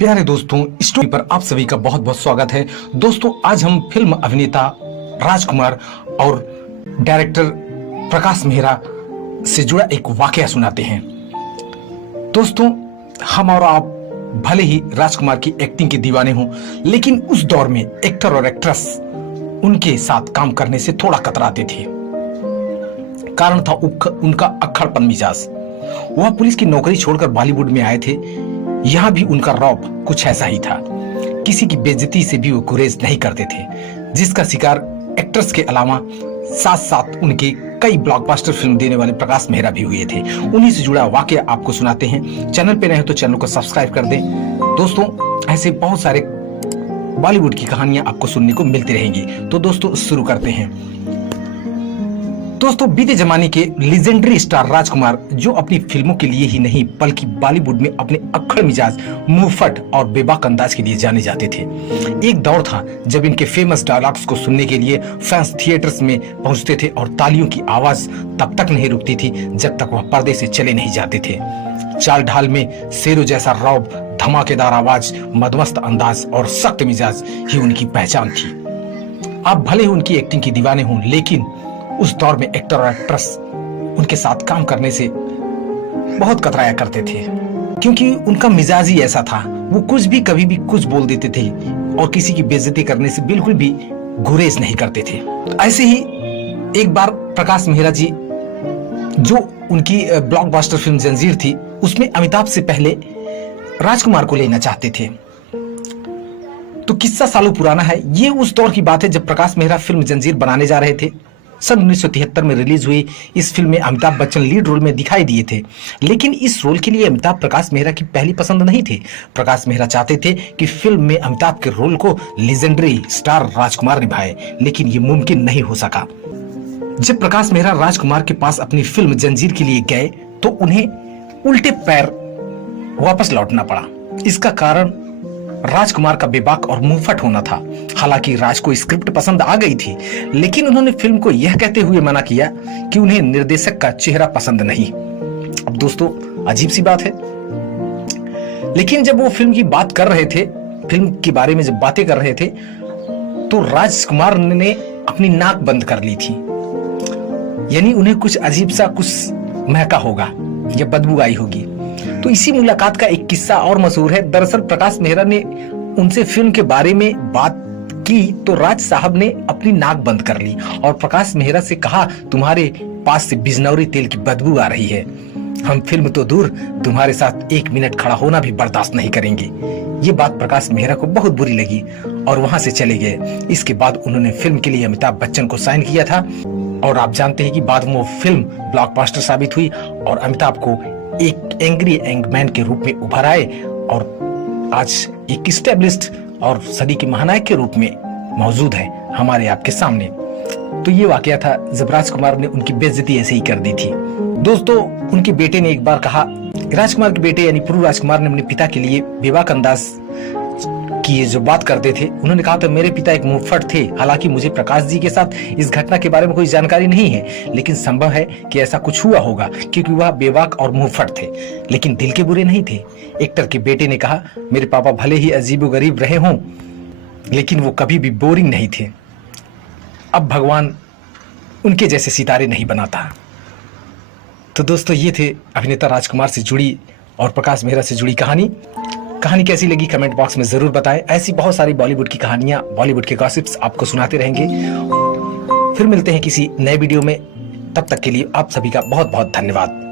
प्यारे दोस्तों, स्टोरी पर आप सभी का बहुत बहुत स्वागत है। दोस्तों, आज हम फिल्म अभिनेता राजकुमार और डायरेक्टर प्रकाश मेहरा से जुड़ा एक वाकया सुनाते हैं। दोस्तों, हम और आप भले ही राजकुमार की एक्टिंग के दीवाने हों, लेकिन उस दौर में एक्टर और एक्ट्रेस उनके साथ काम करने से थोड़ा कतराते थे। कारण था उनका अक्खड़पन मिजाज। वह पुलिस की नौकरी छोड़कर बॉलीवुड में आए थे। यहाँ भी उनका रौब कुछ ऐसा ही था। किसी की बेइज्जती से भी वो गुरेज नहीं करते थे, जिसका शिकार एक्टर्स के अलावा साथ साथ उनके कई ब्लॉकबस्टर फिल्म देने वाले प्रकाश मेहरा भी हुए थे। उन्हीं से जुड़ा वाकया आपको सुनाते हैं। चैनल पे नए हो तो चैनल को सब्सक्राइब कर दें। दोस्तों, ऐसे बहुत सारे बॉलीवुड की कहानियां आपको सुनने को मिलती रहेंगी। तो दोस्तों, शुरू करते हैं। दोस्तों, बीते जमाने के लेजेंडरी स्टार राजकुमार, जो अपनी फिल्मों के लिए ही नहीं बल्कि बॉलीवुड में अपने अक्खड़ मिजाज, मुंहफट और बेबाक अंदाज के लिए जाने जाते थे। एक दौर था जब इनके फेमस डायलॉग्स को सुनने के लिए फैंस थिएटर्स में पहुंचते थे और तालियों की आवाज तब तक नहीं रुकती थी जब तक वह पर्दे से चले नहीं जाते थे। चाल ढाल में शेरों जैसा रौब, धमाकेदार आवाज, मदमस्त अंदाज और सख्त मिजाज ही उनकी पहचान थी। आप भले ही उनकी एक्टिंग की दीवाने हों, लेकिन उस दौर में एक्टर और एक्ट्रेस उनके साथ काम करने से बहुत कतराया करते थे, क्योंकि उनका मिजाज ही ऐसा था। वो कुछ भी कभी भी कुछ बोल देते थे और किसी की बेइज्जती करने से बिल्कुल भी गुरेज नहीं करते थे। ऐसे ही एक बार प्रकाश मेहरा जी, जो उनकी ब्लॉकबस्टर फिल्म जंजीर थी, उसमें अमिताभ से पहले राजकुमार को लेना चाहते थे। तो किस्सा सालों पुराना है। ये उस दौर की बात है जब प्रकाश मेहरा फिल्म जंजीर बनाने जा रहे थे। सन 1973 में रिलीज हुई इस फिल्म में अमिताभ बच्चन लीड रोल में दिखाई दिए थे, लेकिन इस रोल के लिए अमिताभ प्रकाश मेहरा की पहली पसंद नहीं थे। प्रकाश मेहरा चाहते थे कि फिल्म में अमिताभ के रोल को लेजेंडरी स्टार राजकुमार निभाए, लेकिन ये मुमकिन नहीं हो सका। जब प्रकाश मेहरा राजकुमार के पास अपनी फिल्म जंजीर के लिए गए तो उन्हें उल्टे पैर वापस लौटना पड़ा। इसका कारण राजकुमार का बेबाक और मुंहफट होना था। हालांकि राज को स्क्रिप्ट पसंद आ गई थी, लेकिन उन्होंने फिल्म को यह कहते हुए मना किया कि उन्हें निर्देशक का चेहरा पसंद नहीं। अब दोस्तों, अजीब सी बात है, लेकिन जब वो फिल्म की बात कर रहे थे, फिल्म के बारे में जब बातें कर रहे थे, तो राजकुमार ने अपनी नाक बंद कर ली थी। यानी उन्हें कुछ अजीब सा कुछ महका होगा या बदबू आई होगी। तो इसी मुलाकात का एक किस्सा और मशहूर है। दरअसल प्रकाश मेहरा ने उनसे फिल्म के बारे में बात की तो राज साहब ने अपनी नाक बंद कर ली और प्रकाश मेहरा से कहा, तुम्हारे पास से बिजनौरी तेल की बदबू आ रही है। हम फिल्म तो दूर, तुम्हारे साथ 1 मिनट खड़ा होना भी बर्दाश्त नहीं करेंगे। ये बात प्रकाश मेहरा को बहुत बुरी लगी और वहां से चले गए। इसके बाद उन्होंने फिल्म के लिए अमिताभ बच्चन को साइन किया था और आप जानते हैं कि बाद में वो फिल्म ब्लॉकबस्टर साबित हुई और अमिताभ को एक एंग्री यंग के रूप में उभर आए और आज एक स्टैब्लिश्ड और सदी के महानायक के रूप में मौजूद है हमारे आपके सामने। तो ये वाकया था जब राजकुमार ने उनकी बेइज्जती ऐसे ही कर दी थी। दोस्तों, उनके बेटे ने एक बार कहा, राजकुमार के बेटे यानी पूर्व राजकुमार ने अपने पिता के लिए बेबाक अंदाज की जो बात करते थे, उन्होंने कहा था, मेरे पिता एक मुंहफट थे। हालांकि मुझे प्रकाश जी के साथ इस घटना के बारे में कोई जानकारी नहीं है, लेकिन संभव है कि ऐसा कुछ हुआ होगा, क्योंकि वह बेबाक और मुंहफट थे, लेकिन दिल के बुरे नहीं थे। एक्टर के बेटे ने कहा, मेरे पापा भले ही अजीबोगरीब रहे हों, लेकिन वो कभी भी बोरिंग नहीं थे। अब भगवान उनके जैसे सितारे नहीं बनाता। तो दोस्तों, ये थे अभिनेता राजकुमार से जुड़ी और प्रकाश मेहरा से जुड़ी कहानी कैसी लगी कमेंट बॉक्स में जरूर बताएं। ऐसी बहुत सारी बॉलीवुड की कहानियां, बॉलीवुड के गॉसिप्स आपको सुनाते रहेंगे। फिर मिलते हैं किसी नए वीडियो में। तब तक के लिए आप सभी का बहुत बहुत धन्यवाद।